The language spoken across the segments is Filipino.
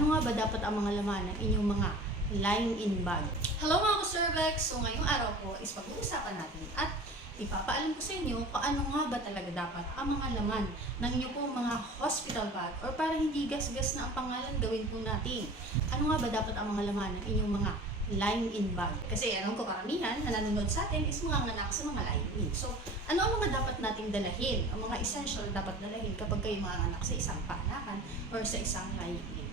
Ano nga ba dapat ang mga laman ng inyong mga lying-in bag? Hello mga ka-cervex! So ngayong araw po is pag-uusapan natin at ipapaalam ko sa inyo paano nga ba talaga dapat ang mga laman ng inyong pong mga hospital bag or para hindi gas-gas na ang pangalan gawin po natin. Ano nga ba dapat ang mga laman ng inyong mga lying-in bag? Kasi alam ko karamihan na nanonood sa atin is mga anak sa mga lying-in. So ano ang mga dapat nating dalahin? Ang mga essential dapat dalahin kapag kayo mga anak sa isang paanakan or sa isang lying-in.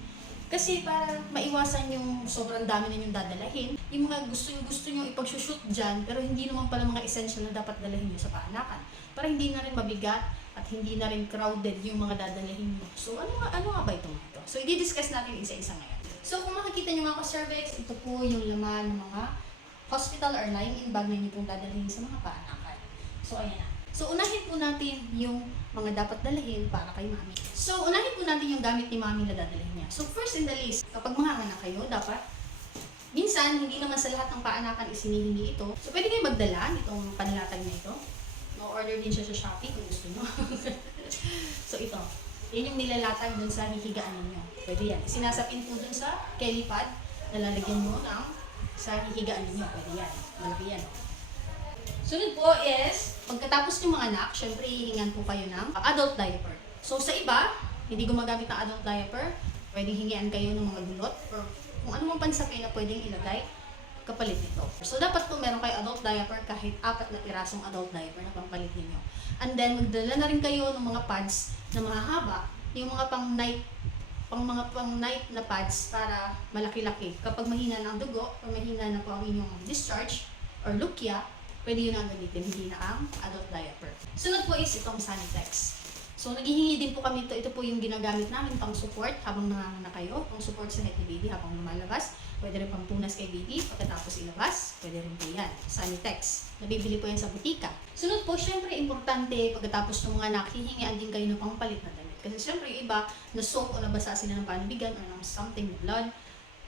Kasi para maiwasan yung sobrang dami na yung dadalahin, yung mga gusto yung gusto nyo ipag-shoot dyan, pero hindi naman pala mga essential na dapat dalahin nyo sa paanakan. Para hindi na rin mabigat at hindi na rin crowded yung mga dadalahin nyo. So ano nga, ano nga ba ito? So i-discuss natin isa-isa ngayon. So kung makikita nyo mga ka-cervix, ito po yung laman ng mga hospital or lying-in bag na pong dadalhin sa mga paanakan. So ayan na. So unahin po natin yung mga dapat dalhin para kay mami. So unahin po natin yung gamit ni mami na dadalhin niya. So first in the list, kapag mga anak kayo, dapat minsan hindi naman sa lahat ng paanakan isinihingi ito. So pwede kayo magdala nitong panlatag na ito. No-order din siya sa Shopee kung gusto nyo. so ito, yun yung nilalatag dun sa hihigaan ninyo. Pwede yan. Sinasapin po dun sa kelly pad na lalagyan mo ng sa hihigaan ninyo. Pwede yan. Malaki yan. Sunod po is, pagkatapos ng mga anak, syempre hihingan po kayo ng adult diaper. So sa iba, hindi gumagamit ng adult diaper, pwedeng hingian kayo ng mga gulot or kung ano mang pansapin na pwedeng ilagay kapalit nito. So dapat po meron kayo adult diaper kahit apat na pirasong adult diaper na pampalit ninyo. And then magdala na rin kayo ng mga pads na mahahaba, yung mga pang night pang mga pang night na pads para malaki-laki. Kapag mahina na ang dugo, o mahina na po ang inyong discharge or lukya, pwede yun ang gamitin, hindi na ang adult diaper. Sunod po is itong Sanitex. So, naghihingi din po kami ito. Ito po yung ginagamit namin pang support habang nanganganak kayo. Pang support sa head ni baby habang lumalabas. Pwede rin pang punas kay baby pagkatapos ilabas. Pwede rin po yan. Sanitex. Nabibili po yan sa butika. Sunod po, syempre, importante pagkatapos ng mga anak, hihingian din kayo ng pangpalit na damit. Kasi syempre, yung iba, na soap o nabasa sila ng panabigan or ng something na blood.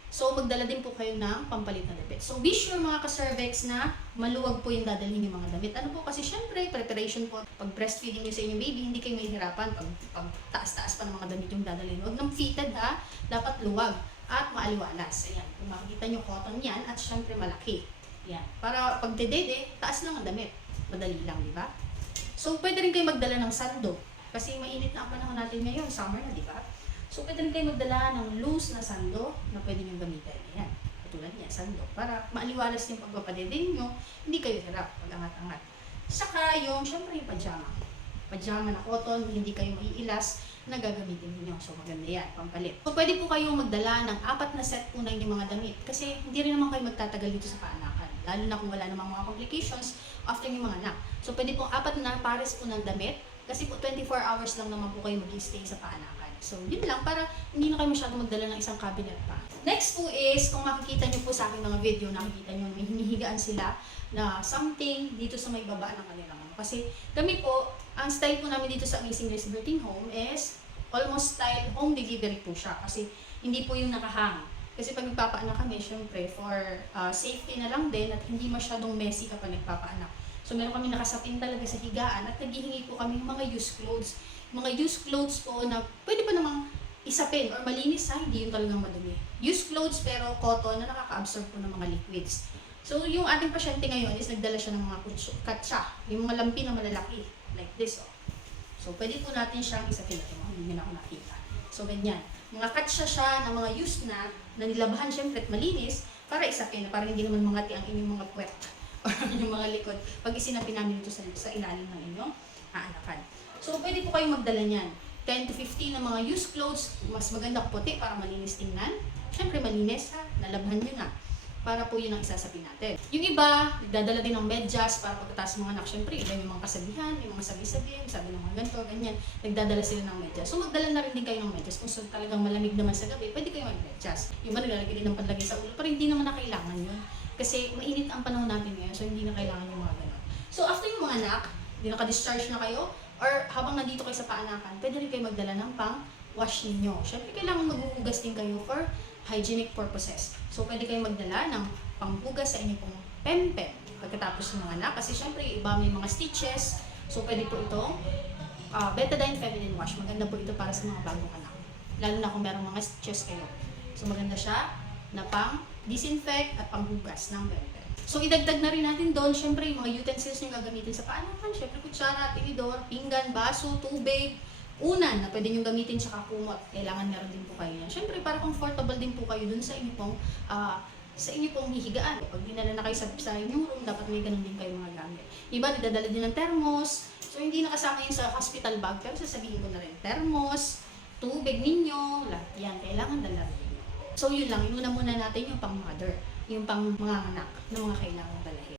So, magdala din po kayo ng pampalit na damit. So, be sure mga ka-cervix na maluwag po yung dadalhin yung mga damit. Ano po kasi syempre, preparation po. Pag breastfeeding niyo sa inyong baby, hindi kayo mahihirapan. Pag, pag taas-taas pa ng mga damit yung dadalhin. Huwag nang fitted ha. Dapat luwag at maaliwalas. Ayan. Kung makikita nyo, cotton yan at syempre malaki. Yan. Para pag dedede, taas lang ang damit. Madali lang, di ba? So, pwede rin kayo magdala ng sando. Kasi mainit na ang panahon natin ngayon. Summer na, di ba? So, pwede rin kayo magdala ng loose na sando na pwede nyo gamitin. Ayan. Katulad niya, sando. Para maaliwalas yung pagpapadedin nyo, hindi kayo hirap pag-angat-angat. Saka yung, syempre yung pajama. Pajama na cotton, hindi kayo maiilas na gagamitin niyo. So, maganda yan, pampalit. So, pwede po kayong magdala ng apat na set po ng mga damit. Kasi hindi rin naman kayo magtatagal dito sa paanakan. Lalo na kung wala namang mga complications after yung mga anak. So, pwede po apat na pares po ng damit. Kasi po 24 hours lang naman po kayo mag-stay sa paanakan. So, yun lang para hindi na kayo masyadong magdala ng isang cabinet pa. Next po is, kung makikita nyo po sa aking mga video, nakikita nyo may hinihigaan sila na something dito sa may baba ng kanilang. Kasi kami po, ang style po namin dito sa Amazing Grace Birthing Home is almost style home delivery po siya. Kasi hindi po yung nakahang. Kasi pag nagpapaanak kami, syempre, for uh, safety na lang din at hindi masyadong messy kapag nagpapaanak. So meron kami nakasapin talaga sa higaan at naghihingi po kami ng mga used clothes. Mga used clothes po na pwede pa namang isapin or malinis ha, hindi yun talagang madumi. Used clothes pero cotton na nakaka-absorb po ng mga liquids. So yung ating pasyente ngayon is nagdala siya ng mga katsa, yung mga lampi na malalaki, like this oh. So pwede po natin siyang isapin ito, hindi na ako nakita. So ganyan. Mga katsa siya ng mga used na, na nilabahan syempre at malinis para isapin, para hindi naman mangati ang inyong mga puwet yung mga likod pag isinapin namin ito sa, sa ilalim ng inyong aanakan. So, pwede po kayong magdala niyan. 10 to 15 na mga used clothes, mas maganda puti para malinis tingnan. Siyempre malinis ha, nalabhan nyo na. Para po yun ang isasapin natin. Yung iba, nagdadala din ng medyas para pagkatapos mga anak, syempre, iba yung mga kasabihan, yung mga sabi-sabi, sabi ng mga ganito, ganyan. Nagdadala sila ng medyas. So magdala na rin din kayo ng medyas. Kung so, talagang malamig naman sa gabi, pwede kayo mag-medyas. Yung iba naglalagay din ng panlagay sa ulo, pero hindi naman na kailangan yun. Kasi mainit ang panahon natin ngayon, so hindi na kailangan yung mga ganun. So after yung mga anak, hindi naka-discharge na kayo, or habang nandito kayo sa paanakan, pwede rin kayo magdala ng pang wash ninyo. Siyempre, kailangan maghuhugas din kayo for hygienic purposes. So, pwede kayong magdala ng panghugas sa inyong pen-pen pagkatapos ng mga anak. Kasi syempre, iba may mga stitches. So, pwede po itong uh, betadine feminine wash. Maganda po ito para sa mga bagong anak. Lalo na kung merong mga stitches kayo. So maganda siya na pang disinfect at panghugas ng bente. So idagdag na rin natin doon, syempre yung mga utensils nyo gagamitin sa paanakan. Syempre kutsara, tinidor, pinggan, baso, tubig, unan na pwede nyo gamitin sa kumot. Kailangan meron din po kayo yan. Syempre para comfortable din po kayo dun sa inyo pong ah, sa inyo pong hihigaan. Pag dinala na kayo sa, sa inyong room, dapat may ganun din kayo mga gamit. Iba, nagdadala din ng thermos. So, hindi nakasama yun sa hospital bag, pero sasabihin ko na rin, thermos, tubig ninyo, lahat yan, kailangan dala rin. So, yun lang, inuna muna natin yung pang mother, yung pang mga anak na mga kailangan dalahin.